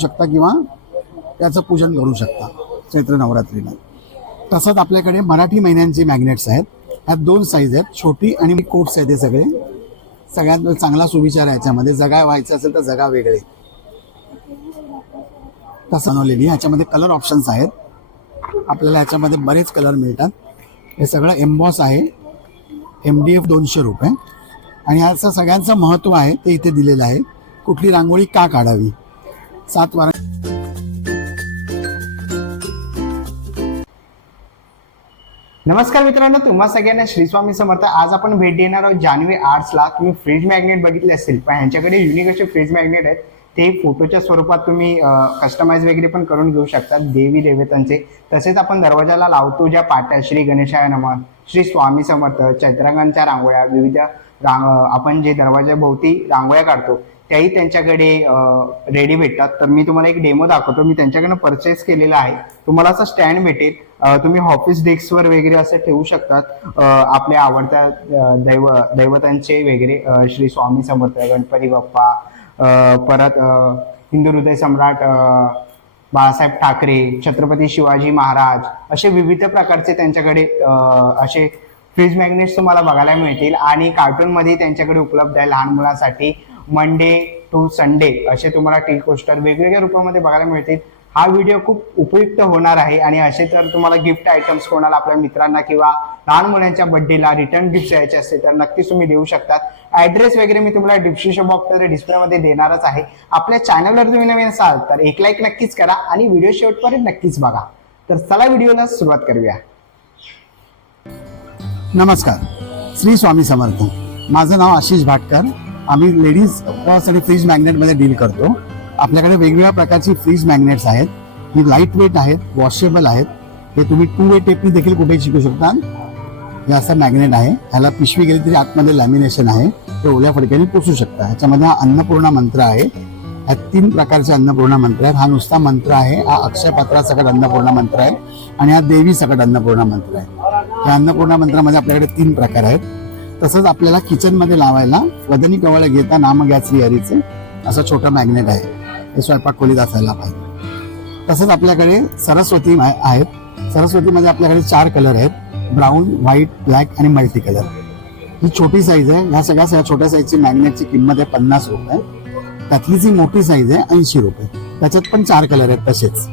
शकता किंवा त्याचं पूजन करू शकता चैत्र नवरात्रीला. तसंच आपल्याकडे मराठी महिन्यांचे मॅग्नेट्स आहेत. ह्यात दोन साईज आहेत छोटी आणि कोट्स आहेत हे सगळे. सगळ्यात चांगला सुविचार आहे याच्यामध्ये. जगा व्हायचं असेल तर जगा वेगळे. तसं बनवलेली ह्याच्यामध्ये कलर ऑप्शन्स आहेत. आपल्याला ह्याच्यामध्ये बरेच कलर मिळतात. हे सगळं एम्बॉस आहे. एम डी एफ दोनशे रुपये. आणि ह्याचं सगळ्यांचं महत्त्व आहे ते इथे दिलेलं आहे. कुठली रांगोळी का काढावी? सात वारा नमस्कार मित्रांनो तुम्हा सगळ्यांना श्री स्वामी समर्थ. आज आपण भेट देणार आहोत जान्हवी आर्ट्सला. तुम्ही फ्रीज मॅग्नेट बघितले असतील पण ह्यांच्याकडे युनिक असे फ्रीज मॅग्नेट आहेत. ते फोटोच्या स्वरूपात तुम्ही कस्टमाइज वगैरे पण करून घेऊ शकता. देवी देवतांचे. तसेच आपण दरवाजाला लावतो ज्या पाट्या श्री गणेशाय नमन श्री स्वामी समर्थ चैत्रांगांच्या रांगोळ्या विविध रांग आपण जे दरवाजा भोवती रांगोळ्या काढतो त्याही त्यांच्याकडे रेडी भेटतात. तर मी तुम्हाला एक डेमो दाखवतो. मी त्यांच्याकडनं परचेस केलेला आहे. तुम्हाला असं स्टँड भेटेल. तुम्ही ऑफिस डेस्कवर वगैरे असं ठेवू शकतात. आपल्या आवडत्या दैव दैवतांचे वगैरे श्री स्वामी समर्थ गणपती बाप्पा परत हिंदू हृदय सम्राट बाळासाहेब ठाकरे छत्रपती शिवाजी महाराज असे विविध प्रकारचे त्यांच्याकडे असे फ्रीज मॅग्नेट्स तुम्हाला बघायला मिळतील. आणि कार्टूनमध्ये त्यांच्याकडे उपलब्ध आहे लहान मुलांसाठी. मंडे टू संडे असे तुम्हाला टी कोस्टर वेगवेगळ्या रूपामध्ये बघायला मिळतील. हा व्हिडिओ खूप उपयुक्त होणार आहे आणि असे तर तुम्हाला गिफ्ट आयटम्स कोणाला आपल्या मित्रांना किंवा लहान मुलांच्या बड्डेला रिटर्न गिफ्ट द्यायचे असते तर नक्कीच तुम्ही देऊ शकतात. ऍड्रेस वगैरे मी तुम्हाला डिस्क्रिप्शन बॉक्स डिस्प्लेमध्ये देणारच आहे. आपल्या चॅनलवर तुम्ही नवीन असाल तर एक लाईक नक्कीच करा आणि व्हिडिओ शेवटपर्यंत नक्कीच बघा. तर चला व्हिडिओला सुरुवात करूया. नमस्कार. श्री स्वामी समर्थ. माझं नाव आशिष भाटकर. आम्ही लेडीज पर्स आणि फ्रीज मॅग्नेटमध्ये डील करतो. आपल्याकडे वेगवेगळ्या प्रकारची फ्रीज मॅग्नेट्स आहेत. ही लाइट वेट आहेत वॉशेबल आहेत. हे तुम्ही टू वे टेपनी देखील कुठे शिकू शकता. हे असं मॅग्नेट आहे. ह्याला पिशवी गेली तरी आतमध्ये लॅमिनेशन आहे. ते ओल्या फडक्याने पोचू शकता. ह्याच्यामध्ये हा अन्नपूर्णा मंत्र आहे. ह्या तीन प्रकारचे अन्नपूर्णा मंत्र आहेत. हा नुसता मंत्र आहे. हा अक्षय पात्रासकट अन्नपूर्णा मंत्र आहे. आणि हा देवी सकट अन्नपूर्णा मंत्र आहे. या अन्नपूर्णा मंत्रामध्ये आपल्याकडे तीन प्रकार आहेत. तसंच आपल्याला किचनमध्ये लावायला वदनी कवळ घेता नाम गॅस श्री असं छोटं मॅग्नेट आहे. हे स्वयंपाक खोलीत असायला पाहिजे. तसंच आपल्याकडे सरस्वती आहेत. सरस्वतीमध्ये आपल्याकडे चार कलर आहेत. ब्राऊन व्हाईट ब्लॅक आणि मल्टी कलर ही छोटी साईज आहे. ह्या सगळ्या सगळ्या छोट्या साईजची मॅग्नेटची किंमत आहे पन्नास रुपये. त्यातली जी मोठी साईज आहे ऐंशी रुपये. त्याच्यात पण चार कलर आहेत तसेच.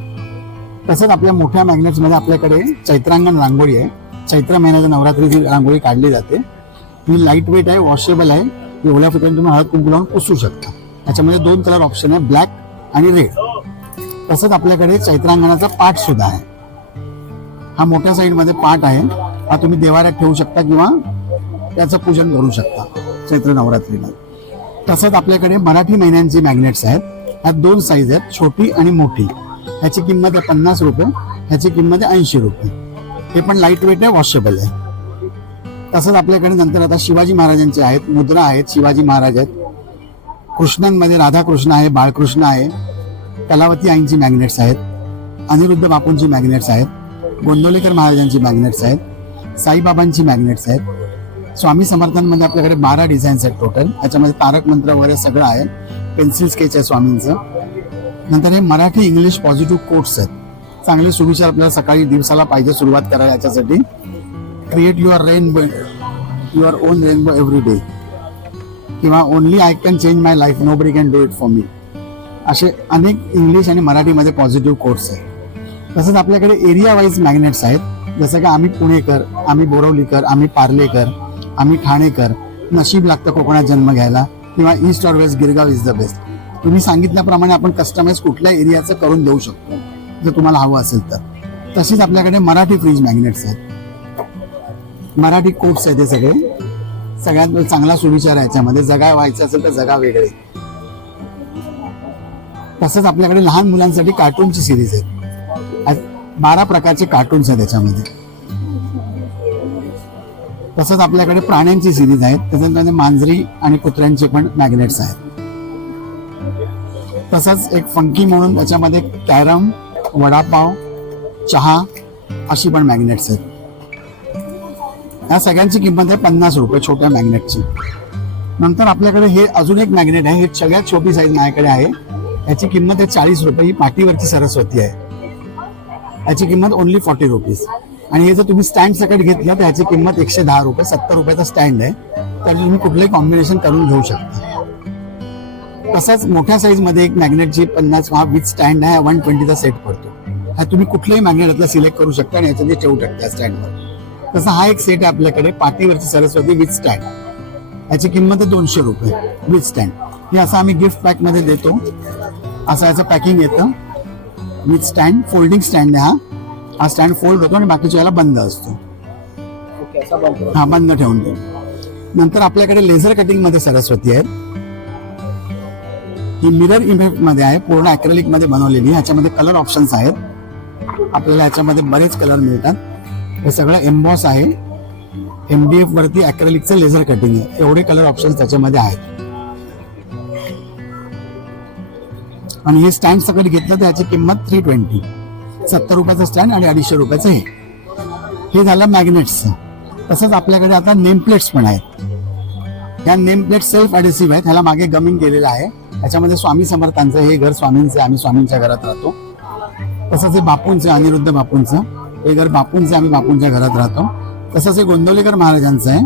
तसंच आपल्या मोठ्या मॅग्नेट्समध्ये आपल्याकडे चैत्रांगण रांगोळी आहे. चैत्र महिन्याच्या नवरात्रीची रांगोळी काढली जाते. ही लाइट वेट आहे वॉशेबल आहे. एवढ्या ओल्या तुम्ही हळद कुंकू लावून पुसू शकता. त्याच्यामध्ये दोन कलर ऑप्शन आहे ब्लॅक आणि रेड तसंच आपल्याकडे चैत्रांगणाचा पाठ सुद्धा आहे. हा मोठ्या साईडमध्ये पाठ आहे. हा तुम्ही देवाऱ्यात ठेवू शकता किंवा त्याचं पूजन करू शकता चैत्र नवरात्रीला. तसंच आपल्याकडे मराठी महिन्यांचे मॅग्नेट्स आहेत. ह्यात दोन साईज आहेत छोटी आणि मोठी. ह्याची किंमत आहे पन्नास रुपये ह्याची किंमत आहे ऐंशी रुपये. हे पण लाइट वेट आहे वॉशेबल आहे. तसंच आपल्याकडे नंतर आता शिवाजी महाराजांचे आहेत मुद्रा आहेत शिवाजी महाराज आहेत. कृष्णांमध्ये राधाकृष्ण आहे बाळकृष्ण आहे कलावती आईंची मॅग्नेट्स आहेत अनिरुद्ध बापूंची मॅग्नेट्स आहेत गोंदवलेकर महाराजांची मॅग्नेट्स आहेत साईबाबांची मॅग्नेट्स आहेत. स्वामी समर्थांमध्ये आपल्याकडे बारा डिझाईन्स आहेत टोटल याच्यामध्ये तारक मंत्र वगैरे सगळं आहे. पेन्सिल स्केच आहे स्वामींचं. नंतर हे मराठी इंग्लिश पॉझिटिव्ह कोट्स आहेत. चांगले सुविचार आपल्याला सकाळी दिवसाला पाहिजे सुरुवात करायला याच्यासाठी. Create your rainbow your own rainbow every day किंवा only I can change my life nobody can do it for me असे अनेक इंग्लिश आणि मराठीमध्ये पॉझिटिव्ह कोर्स आहेत तसंच आपल्याकडे एरिया वाईज मॅग्नेट्स आहेत. जसं की आम्ही पुणेकर आम्ही बोरवलीकर आम्ही पार्लेकर आम्ही ठाणेकर नशीब लागतं कोकणात जन्म घ्यायला. किंवा east or west Girgaon is the best तुम्ही सांगितल्याप्रमाणे आपण कस्टमाइज कुठल्या एरियाचं करून देऊ शकतो. जर तुम्हाला हवं असेल तर. तसेच आपल्याकडे मराठी फ्रीज मॅग्नेट्स आहेत. मराठी कोट्स आहेत हे सगळे. सगळ्यात चांगला सुविचार आहे याच्यामध्ये. जगा व्हायचं असेल तर जगा वेगळे. तसंच आपल्याकडे लहान मुलांसाठी कार्टूनची सिरीज आहे बारा प्रकारचे कार्टून्स आहेत त्याच्यामध्ये तसंच आपल्याकडे प्राण्यांची सिरीज आहेत. त्याच्यामध्ये मांजरी आणि कुत्र्यांचे पण मॅग्नेट्स आहेत. तसंच एक फंकी म्हणून त्याच्यामध्ये कॅरम वडापाव चहा अशी पण मॅग्नेट्स आहेत. या सगळ्यांची किंमत आहे पन्नास रुपये छोट्या मॅग्नेटची नंतर आपल्याकडे हे अजून एक मॅग्नेट आहे हे सगळ्यात छोटी साईज माझ्याकडे आहे. याची किंमत आहे चाळीस रुपये ही पाठीवरची सरस्वती आहे. याची किंमत ओनली फॉर्टी रुपीज आणि हे जर तुम्ही स्टँड सकट घेतलं तर याची किंमत एकशे दहा रुपये सत्तर रुपयाचा स्टँड आहे. तर तुम्ही कुठलंही कॉम्बिनेशन करून घेऊ शकता. तसाच मोठ्या साईजमध्ये एक मॅग्नेटची पन्नास हा विथ स्टँड आहे वन ट्वेंटीचा सेट पडतो. हा तुम्ही कुठल्याही मॅग्नेट सिलेक्ट करू शकता आणि याच्यात ठेवू शकता स्टँडवर तसा हा एक सेट आहे आपल्याकडे. पाठीवरची सरस्वती विथ स्टँड याची किंमत आहे दोनशे रुपये. विथ स्टँड हे असं आम्ही गिफ्ट पॅकमध्ये देतो. असं याचं पॅकिंग येतं. विथ स्टँड फोल्डिंग स्टँड आहे हा. हा स्टँड फोल्ड होतो आणि बाकीच्या याला बंद असतो. हा बंद ठेवून देऊ. नंतर आपल्याकडे लेझर कटिंगमध्ये सरस्वती आहे. ही मिरर इफेक्टमध्ये आहे. पूर्ण अॅक्रेलिकमध्ये बनवलेली ह्याच्यामध्ये कलर ऑप्शन्स आहेत. आपल्याला ह्याच्यामध्ये बरेच कलर मिळतात. हे सगळं एम्बॉस आहे. एमडीएफ वरती अॅक्रेलिकचं लेझर कटिंग आहे. एवढे कलर ऑप्शन्स त्याच्यामध्ये आहेत. आणि हे स्टँड सगळं घेतलं तर याची किंमत थ्री ट्वेंटी सत्तर रुपयाचं स्टँड आणि अडीचशे रुपयाचं हे. हे झालं मॅग्नेट्सचं तसंच आपल्याकडे आता नेम प्लेट्स पण आहेत. या नेम प्लेट सेल्फ अडेसिव्ह आहेत. ह्याला मागे गमिंग केलेलं आहे. त्याच्यामध्ये स्वामी समर्थांचं हे घर स्वामींचं आम्ही स्वामींच्या घरात राहतो. तसंच हे बापूंचं अनिरुद्ध बापूंचं. हे घर बापूंचे आम्ही बापूंच्या घरात राहतो. तसंच हे गोंदवलेकर महाराजांचं आहे.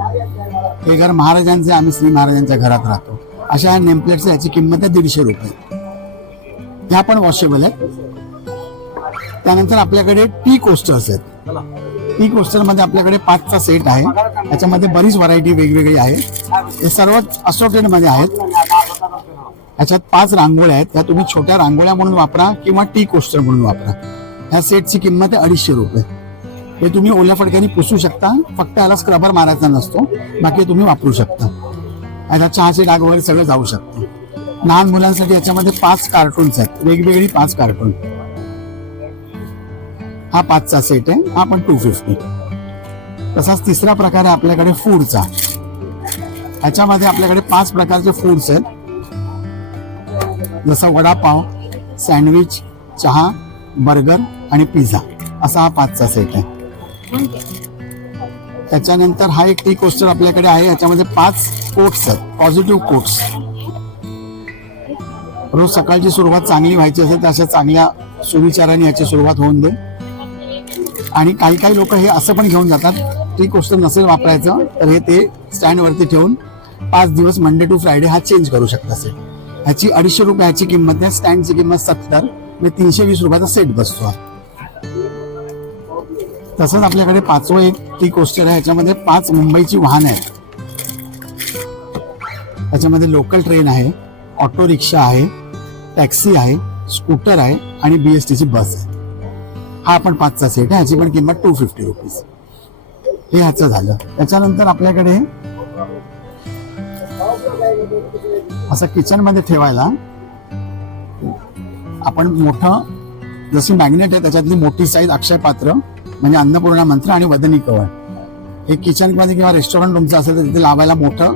हे घर महाराजांचे आम्ही श्री महाराजांच्या घरात राहतो. अशा ह्या नेमप्लेटचं याची किंमत आहे दीडशे रुपये. ह्या पण वॉशेबल आहेत. त्यानंतर आपल्याकडे टी कोस्टर्स आहेत. टी कोस्टरमध्ये आपल्याकडे पाचचा सेट आहे. त्याच्यामध्ये बरीच व्हरायटी वेगवेगळी आहे हे सर्व असोटेडमध्ये आहेत. याच्यात पाच रांगोळ्या आहेत. त्या तुम्ही छोट्या रांगोळ्या म्हणून वापरा किंवा टी कोस्टर म्हणून वापरा. ह्या सेटची किंमत आहे अडीचशे रुपये. हे तुम्ही ओल्या फडक्याने पुसू शकता फक्त याला स्क्रबर मारायचा नसतो बाकी तुम्ही वापरू शकता. याचा चहाचे डाग वगैरे सगळं जाऊ शकतं. लहान मुलांसाठी याच्यामध्ये पाच कार्टून्स आहेत वेगवेगळी पाच कार्टून हा पाचचा सेट आहे हा पण टू फिफ्टी तसाच तिसरा प्रकार आहे आपल्याकडे फूडचा ह्याच्यामध्ये आपल्याकडे पाच प्रकारचे फूड्स आहेत. जसं वडापाव सँडविच चहा बर्गर आणि पिझ्झा. असा हा पाचचा सेट आहे. त्याच्यानंतर हा एक टी कोस्टर आपल्याकडे आहे. याच्यामध्ये पाच कोट्स आहेत. पॉझिटिव्ह कोट्स रोज सकाळची सुरुवात चांगली व्हायची असेल तर अशा चांगल्या सुविचाराने याची सुरुवात होऊन दे. आणि काही काही लोक हे असं पण घेऊन जातात. टी कोस्टर नसेल वापरायचं तर हे ते स्टँडवरती ठेवून पाच दिवस मंडे टू फ्रायडे हा चेंज करू शकता सेट ह्याची अडीचशे रुपयाची किंमत आहे. स्टँडची किंमत सत्तर. म्हणजे तीनशे वीस रुपयाचा सेट बसतो हा. तसंच आपल्याकडे पाचवं एक टी कोस्टर आहे. याच्यामध्ये पाच मुंबईची वाहन आहेत. त्याच्यामध्ये लोकल ट्रेन आहे ऑटो रिक्षा आहे टॅक्सी आहे स्कूटर आहे आणि बी एस टीची बस आहे. हा आपण पाचचा सेट आहे. ह्याची पण किंमत टू फिफ्टी रुपीज हे ह्याचं झालं. त्याच्यानंतर आपल्याकडे असं किचनमध्ये ठेवायला आपण मोठं जशी मॅग्नेट आहे त्याच्यातली मोठी साईज अक्षय पात्र म्हणजे अन्नपूर्णा मंत्र आणि वदनी कवळ. हे किचनमध्ये किंवा रेस्टॉरंट तुमचं असेल तर तिथे लावायला मोठं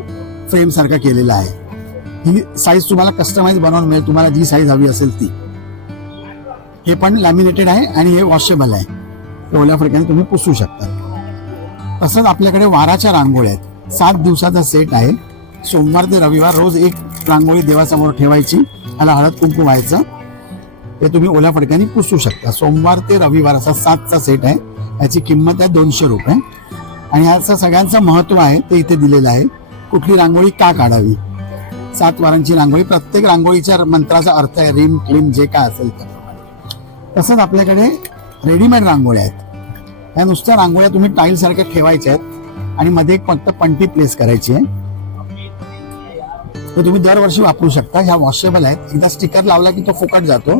फ्रेम सारखं केलेलं आहे. ही साईज तुम्हाला कस्टमाइज बनवून मिळेल. तुम्हाला जी साईज हवी असेल ती. हे पण लॅमिनेटेड आहे आणि हे वॉशेबल आहे. ओल्या फडक्याने तुम्ही पुसू शकता. तसंच आपल्याकडे वाराच्या रांगोळ्या आहेत. सात दिवसाचा सेट आहे. सोमवार ते रविवार रोज एक रांगोळी देवासमोर ठेवायची. त्याला हळद कुंकू व्हायचं ते तुम्ही ओल्या फडक्याने पुसू शकता. सोमवार ते रविवार असा सातचा सेट आहे. याची किंमत आहे दोनशे रुपये. आणि याचं सगळ्यांचं महत्त्व आहे ते इथे दिलेलं आहे. कुठली रांगोळी का काढावी? सात वारांची रांगोळी प्रत्येक रांगोळीच्या मंत्राचा अर्थ आहे रिम क्लीम जे काय असेल ते तसंच आपल्याकडे रेडीमेड रांगोळ्या आहेत. या नुसत्या रांगोळ्या तुम्ही टाईल सारख्या ठेवायच्या आहेत आणि मध्ये एक फक्त पणती प्लेस करायची आहे. ते तुम्ही दरवर्षी वापरू शकता. ह्या वॉशेबल आहेत. एकदा स्टिकर लावला की तो फुकट जातो.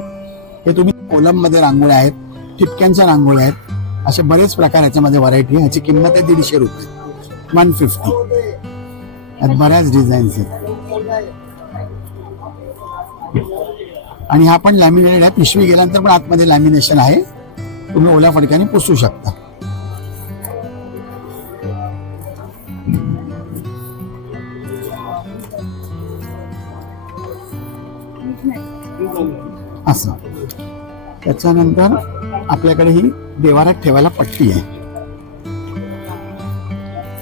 हे तुम्ही कोलममध्ये रांगोळ्या आहेत ठिपक्यांच्या रांगोळ्या आहेत. असे बरेच प्रकार याच्यामध्ये व्हरायटी आहे. ह्याची किंमत आहे दीडशे रुपये. वन फिफ्टी यात बऱ्याच डिझाईन्स आहेत. आणि हा पण लॅमिनेटेड आहे. पिशवी गेल्यानंतर पण आतमध्ये लॅमिनेशन आहे. तुम्ही ओल्या फडक्याने पुसू शकता. असं. त्याच्यानंतर आपल्याकडे ही देवारात ठेवायला पट्टी आहे.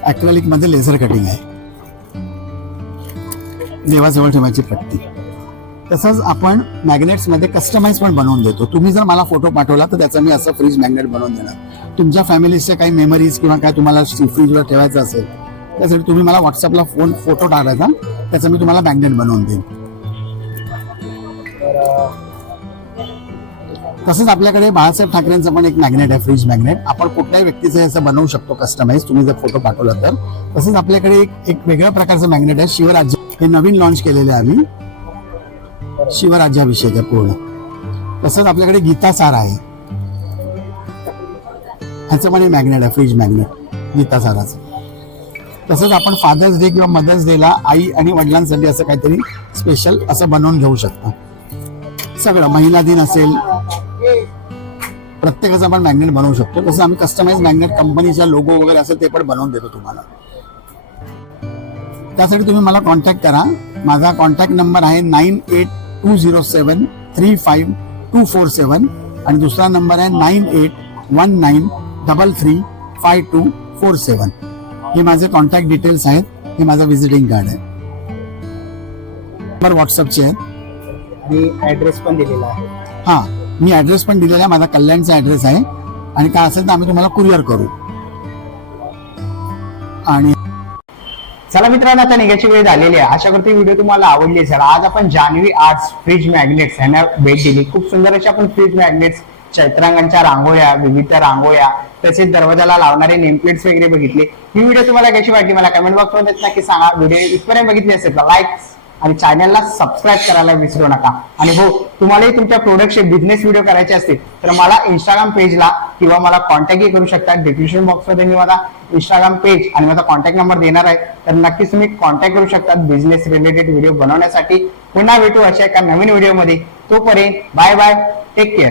अॅक्रेलिकमध्ये लेझर कटिंग आहे. देवाजवळ ठेवायची पट्टी. तसंच आपण मॅग्नेट्समध्ये कस्टमाईज कस्टमाइज पण बनवून देतो. तुम्ही जर मला फोटो पाठवला तर त्याचा मी असं फ्रीज मॅग्नेट बनवून देणार. तुमच्या फॅमिलीच्या काही मेमरीज किंवा काय तुम्हाला फ्रीजवर ठेवायचं असेल त्यासाठी तुम्ही मला व्हॉट्सअपला फोन फोटो टाकायचा. त्याचा मी तुम्हाला मॅग्नेट बनवून देईन. तसंच आपल्याकडे बाळासाहेब ठाकरेंचं पण एक मॅग्नेट आहे फ्रीज मॅग्नेट आपण कुठल्याही व्यक्तीचं हे असं बनवू शकतो कस्टमाइज तुम्ही जर फोटो पाठवला तर. तसंच आपल्याकडे एक एक वेगळ्या प्रकारचं मॅग्नेट आहे शिवराज्य. हे नवीन लॉन्च केलेले आहे आम्ही. शिवराज्याभिषेक आहे पूर्ण. तसंच आपल्याकडे गीता सार आहे. ह्याचं पण मॅग्नेट आहे फ्रीज मॅग्नेट गीतासाराचं तसंच आपण फादर्स डे किंवा मदर्स डेला आई आणि वडिलांसाठी असं काहीतरी स्पेशल असं बनवून घेऊ शकता. सगळं महिला दिन असेल प्रत्येकाचं आपण मॅग्नेट बनवू शकतो. तसं आम्ही कस्टमाइज मॅग्नेट कंपनीचा लोगो वगैरे असेल ते पण बनवून देतो तुम्हाला. त्यासाठी तुम्ही मला कॉन्टॅक्ट करा. माझा कॉन्टॅक्ट नंबर आहे nine eight two zero seven three five two four seven आणि दुसरा नंबर आहे nine eight one nine double three five two four seven हे माझे कॉन्टॅक्ट डिटेल्स आहेत. हे माझं व्हिजिटिंग कार्ड आहे. नंबर व्हॉट्सअपचे आहेत. आणि ऍड्रेस पण दिलेला आहे. हा. मी ऍड्रेस पण दिलेला आहे माझा कल्याणचा ऍड्रेस आहे. आणि काय असेल तर आम्ही तुम्हाला कुरिअर करू. आणि चला मित्रांनो आता निघायची वेळ झालेली आहे. आशा करतो व्हिडिओ तुम्हाला आवडली असेल. आज आपण जान्हवी आर्ट्स फ्रीज मॅग्नेट्स यांना भेट दिली. खूप सुंदर अशी आपण फ्रीज मॅग्नेट्स चैत्रांगांच्या रांगोळ्या विविध रांगोळ्या तसेच दरवाजाला लावणारे नेमप्लेट्स वगैरे बघितले. ही व्हिडिओ तुम्हाला कशी वाटली मला कमेंट बॉक्समध्ये नक्की सांगा. व्हिडिओ इथपर्यंत बघितली असेल तर लाईक आणि चॅनलला सबस्क्राईब करायला विसरू नका. आणि हो तुम्हालाही तुमच्या प्रोडक्टचे बिझनेस व्हिडिओ करायचे असतील तर मला इंस्टाग्राम पेजला किंवा मला कॉन्टॅक्टही करू शकता. डिस्क्रिप्शन बॉक्समध्ये मी माझा इंस्टाग्राम पेज आणि माझा कॉन्टॅक्ट नंबर देणार आहे. तर नक्कीच तुम्ही कॉन्टॅक्ट करू शकता बिझनेस रिलेटेड व्हिडिओ बनवण्यासाठी. पुन्हा भेटू अशा एका नवीन व्हिडिओमध्ये तोपर्यंत बाय बाय टेक केअर